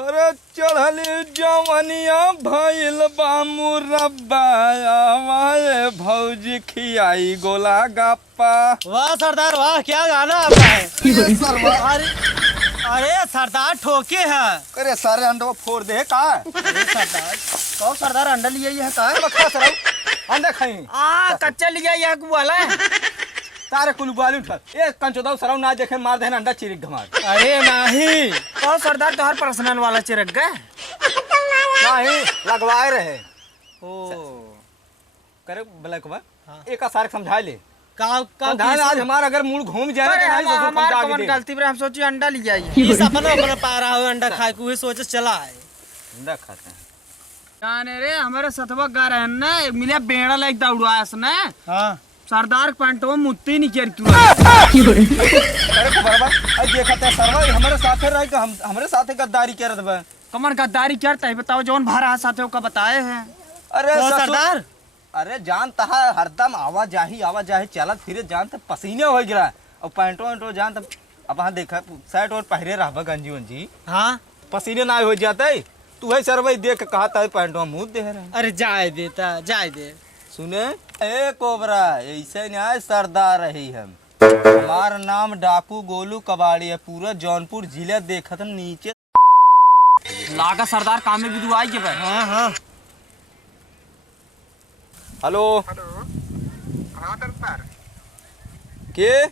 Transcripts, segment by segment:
अरे चढ़ली जवनिया भइल बा मुरब्बा आवाए भौजी खियाई गोला गप्पा। वाह सरदार वाह, क्या गाना आपका है। अरे सरदार ठोके है। अरे सारे अंडा फोड़ दे का। अरे सरदार कहो सरदार अंडा लिए है का बखा सर अंडा खाई कच्चा लिया यह वाला तारे कुल बाली उठा ए कंचोदा सरौ ना देखे मार देन अंडा चिरिक धमार। अरे नहीं कहो सरदार तो हर पर्सनल वाला चिरक गए नहीं लगवाए रहे ओ करे ब्लैक बा। हाँ। एक सारे समझा ले का आज हमारा अगर मूड घूम जाए तो नहीं सोचो हमारा कौन गलती पर हम सोची अंडा लिया ये सपना अपना पा रहा हो अंडा खाए को सोचे चला है अंडा खाते हैं जाने रे हमारे सतवा गा रहे ना मिले बेड़ा लाइक दौड़ाया इसने। हां सरदार पैंटो मुत्ती नहीं कर तू। अरे बराबर आज देखते सरवा हमारे साथ रह के हम हमारे साथ गद्दारी करत बा। कमर गद्दारी करता है बताओ जौन भरा साथे का बताए हैं। अरे सरदार अरे जानता है हरदम आवाजाही चलत फिरे जानते पसीने हो गिरा और पैंटो जान तब अब हाँ देखा शर्ट और पहरे रहा गंजी वंजी। हाँ पसीने ना हो जाते तू है सरवाई देख के कहा था पैंटो मुँह दे रहे। अरे जाए देता जाए दे सुने ए कोबरा ऐसे न्याय सरदार रही हम हमारा नाम डाकू गोलू कबाड़ी है पूरा जौनपुर जिले देखत नीचे लागा सरदार काम में भी दुआई के भाई। हाँ हाँ हेलो हेलो हाँ सरदार के अरे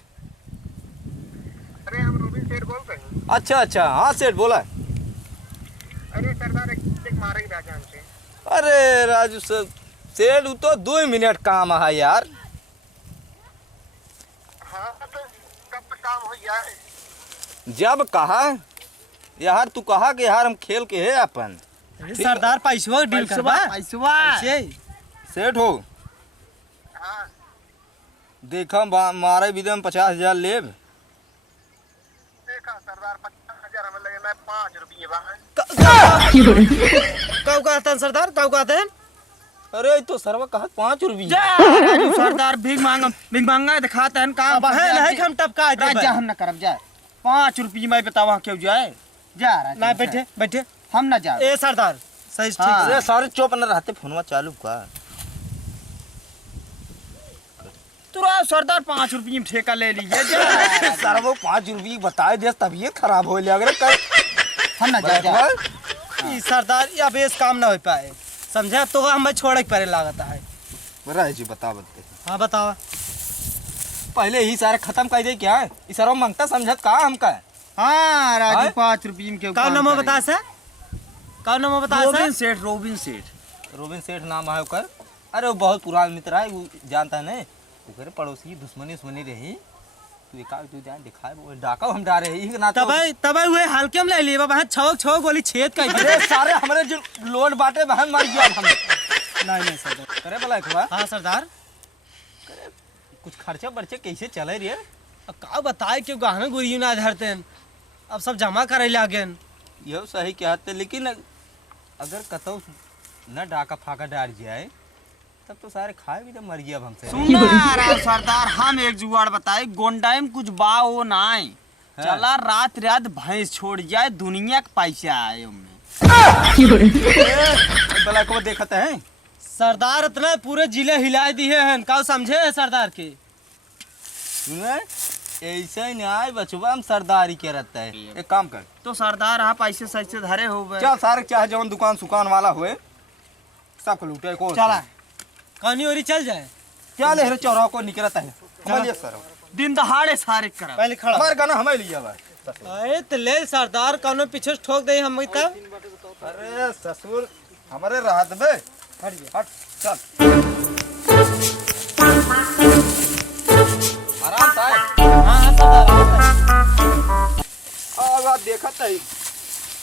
हम रूबी सेठ बोल रहे हैं। अच्छा हाँ सेठ बोला। अरे सरदार एक मारेगी राजा हमसे। अरे राजू सेठ तो 2 मिनट काम है यार। हाँ तो कब काम हो जाए जब कहा यार तू कहा कि यार हम खेल के है अपन सरदार पैसवा डील करबा पैसवा सेठ हो हाँ देखा मारे विदे में 50,000 लेब। देखा सरदार 50,000 हमें लगे मैं 5 रुपये कब कहते हैं सरदार कब कहते हैं। अरे तो सरवा कहा 5 रुपये सरदार भीख मांगा दिखाते हैं काम नहीं हम टपका राजा हम न करब जाए 5 रुपये मैं बतावा क्यों जाए जा ना बैठे बैठे हम ना जाए ए सरदार सही ठीक। अरे सारे चुप न रहते फोनवा चालू का तुरा सरदार 5 रुपये में ठेका ले लीजिए सर वो 5 रुपये बताए दे तभी खराब हो ले अगर कर हम ना जाए सरदार अब इस काम ना हो पाए समझा तो हमें छोड़े परे लागत है। बरा जी बता बते हाँ बताओ पहले ही सारे खत्म कर दे क्या है इस सरवा मांगता समझत का हमका। हाँ राजू 5 रुपये में क्यों कौन नाम बता सर कौन नाम बता सर रोबिन सेठ नाम है ओकर। अरे वो बहुत पुराना मित्र है वो जानता है ना ओकर पड़ोसी दुश्मनी रही तू एका तू जान दिखाए वो डाका हम डारे ही ना तब हुए हल्के में ले लिए बाबा छौ गोली छेद का अरे सारे हमारे जो लोड बाटे बहन मर गया हम नहीं सरदार करे भला एक बार। हाँ सरदार करे कुछ खर्चा बर्चे कैसे चले रे अब का बताए कि गहना गुरियो ना धरते हैं अब सब जमा करे लागे यह सही कहते लेकिन अगर कतो न डाका फाका डाल जाए तब तो सारे खाए भी तो मर गया हमसे। सुना सरदार हम एक जुगाड़ बताए गोंडाई में कुछ बा वो ना चला रात भैंस छोड़ जाए दुनिया के पैसा आए भला को देखते हैं सरदार इतना पूरे जिले हिला दिए हैं का समझे है सरदार के सुने ऐसे न्याय बचवा हम सरदारी के रहता है एक काम कर तो सरदार आप ऐसे सही धरे हो गए चल सारे चाहे जवन दुकान वाला हुए सब लूटे को चला कहानी और चल जाए क्या ले चौराहा को निकलता है हमारे सर दिन दहाड़े सारे करा पहले खड़ा हमारे गाना हमें लिया भाई अरे तो ले सरदार कौनो पीछे ठोक दे हम तब। अरे ससुर हमारे रात में हट चल आराम से हाँ सरदार देखा था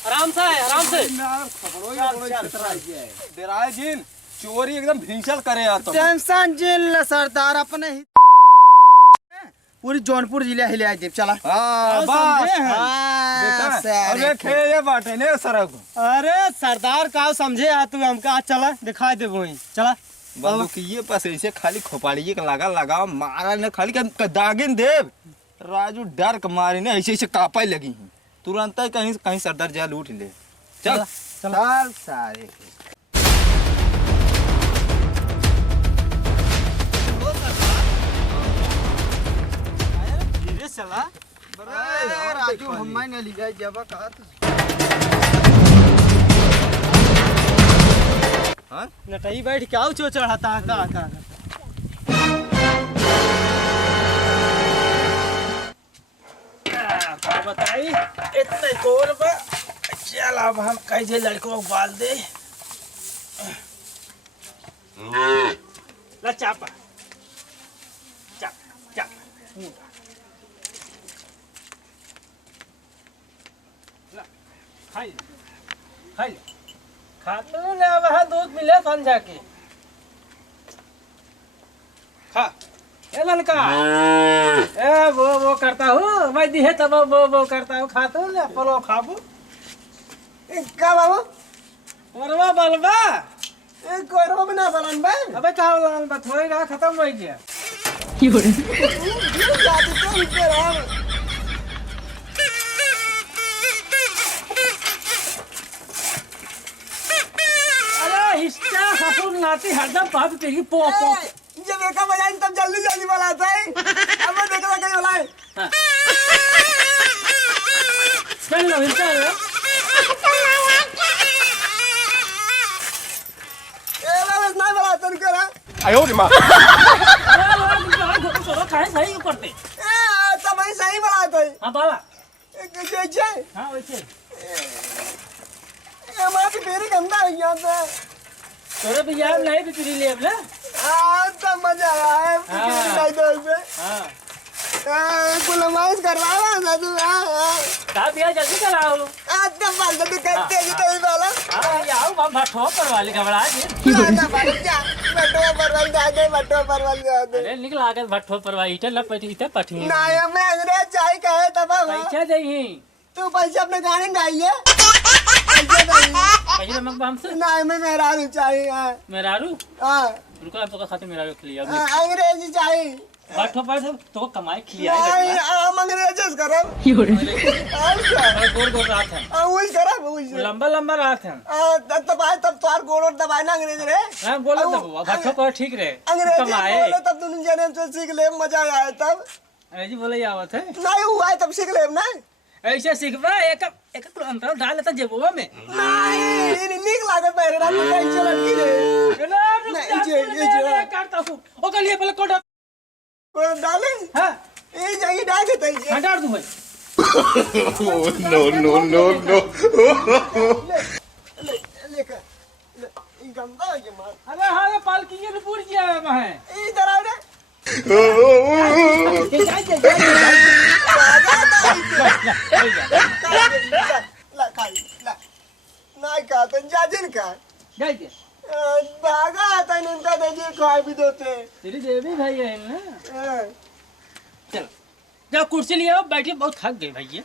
आराम से डेराए जिन चोरी एकदम भिंचल करे यार तो टेंशन जिल सरदार अपने ही पूरी जौनपुर जिले हिले आए चला। हाँ बस अरे खेले बाटे ने सर को अरे सरदार का समझे आ तू हमका चला दिखा दे वही चला बंदूक ये पास ऐसे खाली खोपाड़िए का लगा मारा ने खाली दागिन देव राजू डर के मारे ने ऐसे कापे लगी तुरंत कहीं सरदार जा लूट ले चल चल सारे धीरे चला राजू हम ने लिया जब कहा हाँ नटई बैठ क्या चो चढ़ाता का बताई इतने कोर पर चल अब हम कैसे लड़कों को बाल दे ला चापा चाप चाप ला खाई खाई खाते ना वहाँ दूध मिले समझा के खा ए लड़का ए वो करता हूँ मैं दिहे तब वो करता हूँ खाता हूँ ना पलो खाबू का बाबू मरवा बलवा ए कोरवा बना बलन बा अबे का बलन बा थोड़ी रहा खत्म हो गया जादू तो ऊपर आ अरे हिस्सा हसुन नाती हरदम पाप तेरी पो जब एक बजाई तब जल्दी जल्दी वाला आता है अब मैं देखला कहीं वाला है चल लो हिस्सा लो ए वाला नहीं वाला तन करा 哎呦我的妈！ खाए सही करते ए तब ही सही वाला आता है हाँ बाबा जे जे हाँ वैसे हमारा भी पेरी गंदा है यहाँ पे तोरे भी यार नहीं भी तेरी ले अब ले तब मजा आया है नहीं दो पे गुलमाइश कर रहा है ना तू कहा भैया जल्दी कराओ तब बाल तो करते हैं तो ही वाला हाँ याओ हम भट्टो पर वाली घबरा जी ना बाल जा बटो परवल जाके बटो परवल जाके अरे निकल आगे भट्टो पर वाली इटे लपटी इटे पठी ना मैं अंग्रेज चाय कहे तब पैसा देही तू पैसे अपने गाने गाइए पैसे नहीं पैसा मग हमसे ना मैं मेहरारू चाहिए मेरारू हाँ रुको आप तो खाते मेरारू खिलिया अंग्रेजी चाहिए भट्टो पर तो कमाई खिलिया हम अंग्रेज करो गोर गोर रात है वही करो वही लंबा लंबा रात है दबाए तब तार गोड़ दबाए ना अंग्रेज रे हाँ बोलो तो भट्टो पर ठीक रहे अंग्रेजी कमाए बोले तब दोनों जने से सीख ले मजा आए तब अंग्रेजी बोले आवत है नहीं हुआ है तब सीख ले ना ऐसे सीखबा एक एक अंतर डाल लेता जेबुआ में नहीं निक लागत मेरे रात में कहीं चलत की रे काटता हूँ ओ कलिए पहले कोड डाले हाँ ये जाइए डाल देते हैं हटा दूँ भाई no no no no! लेकर गंदा है ये मार अरे हाँ पालकी ये पूरी किया है मैं इधर आओ रे ला खाई ला नहीं का तो जाजिन का जाइए बागा आता है उनका दे खाए भी देते तेरी देवी भाई है ना चल जा कुर्सी लिया बैठिए बहुत थक गए भैया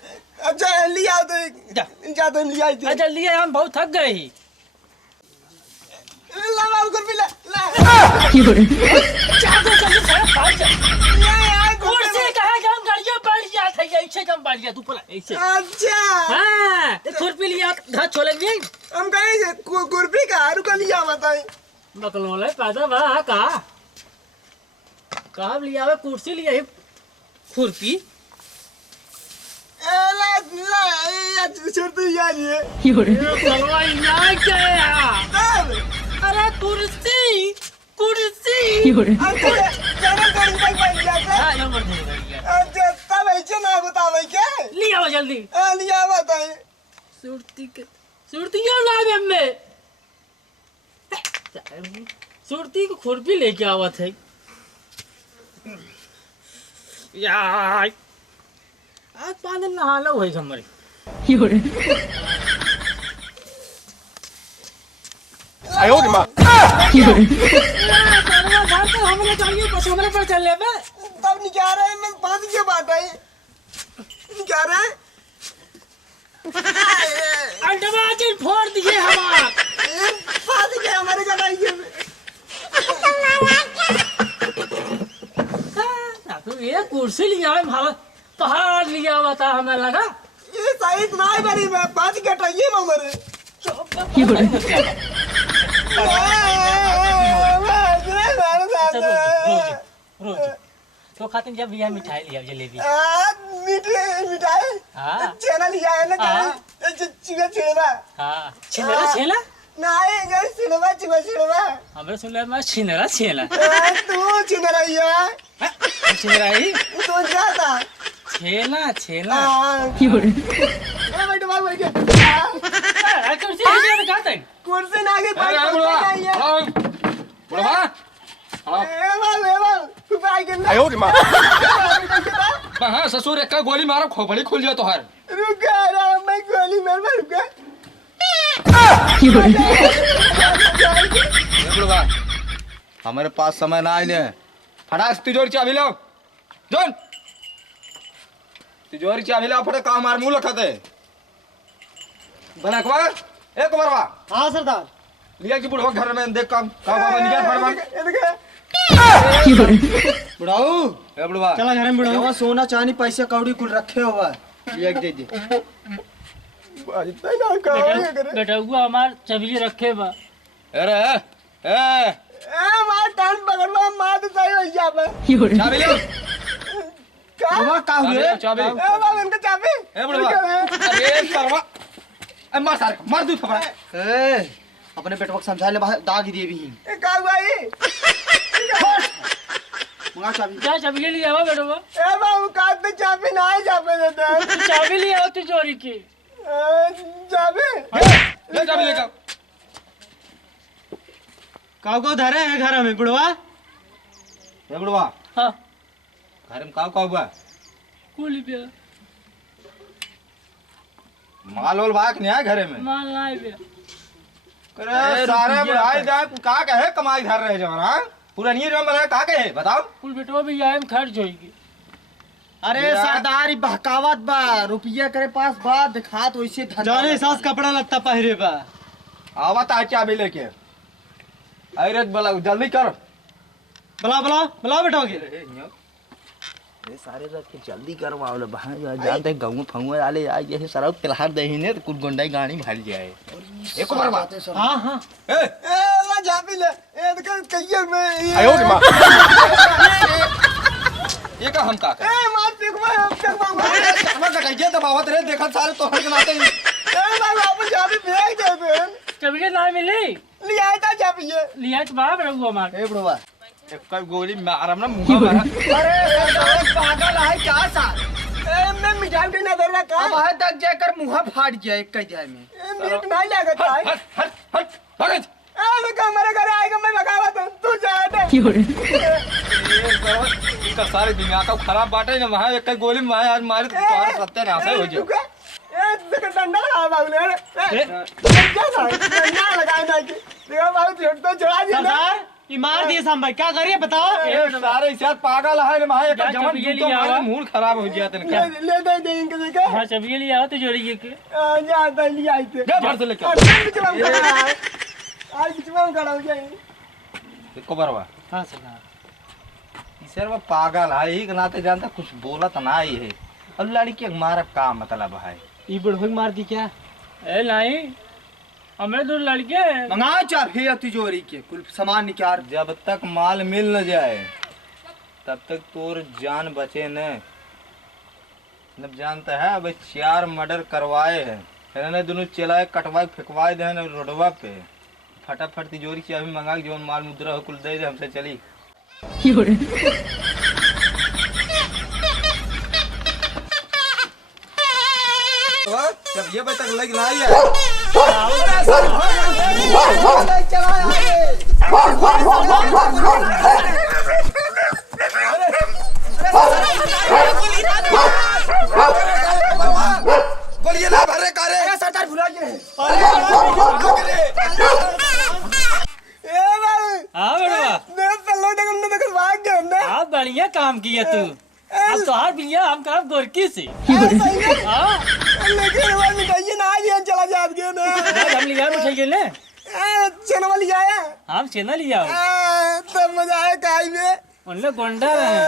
अच्छा लिया तो जा तो लिया ही अच्छा लिया हम बहुत थक गए ही ला बाबू कर भी ला ला कुर्सी कहा हम गाड़ियां बैठ जात है ऐसे हम बैठ जा तू पला ऐसे अच्छा हां ये खुरपी लिया घर छोड़ गए हम कहे गुरबी का आरू का लिया बताए बकलोले पैदा बा का कहां लिया है कुर्सी लिया है खुरपी ला ला ये छोड़ तो यार ये बलवा ना क्या अरे कुर्सी कुर्सी अच्छा जरा गाड़ी पे बैठ जाते हां नंबर दे अच्छा तब ऐसे ना बतावे के लिया जल्दी लिया बताए सुरती क्या लावे में सुरती को खुरपी लेके आवत है यार आज 5 दिन नहा लो है हमारे哎呦我的妈！ हमने चाहिए बस हमारे पर चल ले बे तब निकाल रहे हैं मैं पाँच के बात है निकाल रहे हैं अंडवाजिन फोड़ दिए हमार पाँच के हमारे का नहीं है तो ये कुर्सी लिया है भाव पहाड़ लिया हुआ था हमें लगा ये सही नहीं बनी मैं पाँच के टाइए हमारे रोज तो खाते जब भैया मिठाई लिया जलेबी मिठाई हाँ छेना लिया है ना चिंगा छिड़वा हाँ छिनेरा छेला नहीं ये छिड़वा चिंगा छिड़वा हमरे सुन ले मैं छिनेरा छेला तू छिड़वा या छिनेरा ही तू जाता छेला छेला अरे बैठ भाग बैठ कुर्सी नहीं खाता कुर्सी ना के भाई बुढ़वा ए बाल तू भाई के 哎呦我的妈 हाँ ससुर एक का गोली मारो खोपड़ी खुल जाए तो हर रुक रहा मैं गोली मार रुक बुढ़वा हमारे पास समय ना आइले फटाक से तिजोरी चाबी लो जोन तिजोरी चाबी लो फटे काम मार मुंह लखते भला कुमार ए कुमारवा हां सरदार लिया कि बुढ़वा घर में देख काम बाबा निकाल फड़वा बुढ़ाऊ ए बुढ़वा चला घर में बुढ़ा यहाँ सोना चांदी पैसे कौड़ी कुल रखे हुआ लिया दे दे बेटा हुआ हमार चबली रखे बा अरे ए मार कान पकड़वा मार तो सही हो जा बे चाबी लो का का हुए चाबी ए बाबा इनका चाबी ए बुढ़वा अरे सरवा ए मार सारे मार दू थपड़ा ए अपने बेटवा को समझा ले दाग ही दे भी ए का भाई मंगा चाबी क्या चबली लिया हुआ बेटा ए बाबू काट तो चाबी ना ही जापे देते चाबी लिया हो तिजोरी की चाबी ले चाबी ले जाओ काव को धरे है घर में बुढ़वा ए बुढ़वा हाँ घर में काव हुआ कुली पे माल वाल भाग नहीं आए घरे में माल लाए बे अरे सारे बुढ़ाई दे का कहे कमाई धर रहे जवान हां पूरा नहीं जो बना का कहे बताओ कुल बेटवा भी आए खर्च होएगी अरे सरदार बहकावत बा रुपया करे पास बा दिखात वैसे धन जाने सास कपड़ा लगता पहरे बा आवत आ चाबी लेके अरे बला जल्दी कर बुला बेटा के ए सारे रात के जल्दी करवाओ ले बाहर जाते गांव फंगुए वाले आ ये सरौ तिलहार दहीने तो कुछ गुंडाई गाड़ी भर जाए एक बार बात हां हां ए ला चाबी ले ए तो कहिए में 哎呦我的妈 ये का हम का ए मार देखवा हम तक बाबा हम कटाइए दबावत रे देखत सारे तोहर के नाते ए बाबा आप चाबी फेंक दे बेन चबली ना मिली लिया था चाबी ये लिया तो बाप रहुआ हमार ए बुढ़वा एक का गोली मारम ना मुंह में अरे सरदार पागल है क्या सा ए मैं मिठाई के नजर रखा अब है तक जाकर मुंह फाड़ गया एक कह जाए में मीट नहीं लगता है हट हट हट भाग ए तो मेरे घर आएगा मैं भगावा तू जा इसका सारे दुनिया का खराब बाटे ना वहाँ एक गोली में आज मारे तो तुम्हारे सत्यानाश हो जाओ ए डंडा लगा बाबू ने डंडा लगाए ना कि देखो बाबू तो चढ़ा दिया सरदार ये मार दिए साम भाई क्या करिए बताओ ये सारे शायद पागल है ना वहाँ एक जा जमन चबिए जूतो लिया मारे हुआ। मूड खराब हो गया तेरे क्या ले दे इनके देखा हाँ चबली लिया हो तिजोरी के जा तो लिया इसे जा भर से लेके आज बीच में खड़ा हो जाए देखो बरवा हाँ सरदार सर वो पागल है ही के नाते जानता कुछ बोला तो ना ही है और लड़की के मारब का मतलब है ये बुढ़ो मार दी क्या ए नहीं हमें दो लड़के हैं मंगा चाबी तिजोरी के कुल सामान निकाल जब तक माल मिल न जाए तब तक तोर जान बचे न जब जानता है अब 4 मर्डर करवाए हैं इन्होंने दोनों चलाए कटवाए फेंकवाए दे न रोडवा पे फटाफट तिजोरी चाबी मंगा के जोन माल मुद्रा हो कुल दे दे हमसे चली जब ये बजे तक लग ना है बोलिए ना भरे कारे सरदार भुला गए हाँ बेटा आप बढ़िया काम किया तू अब तो हार भैया हम काम गोरकी से हाँ चला जात गया ना हम लिया मिठाई के ले चनवा लिया है हम चेना लिया हो तब मजा आया काई में उनले गोंडा रहे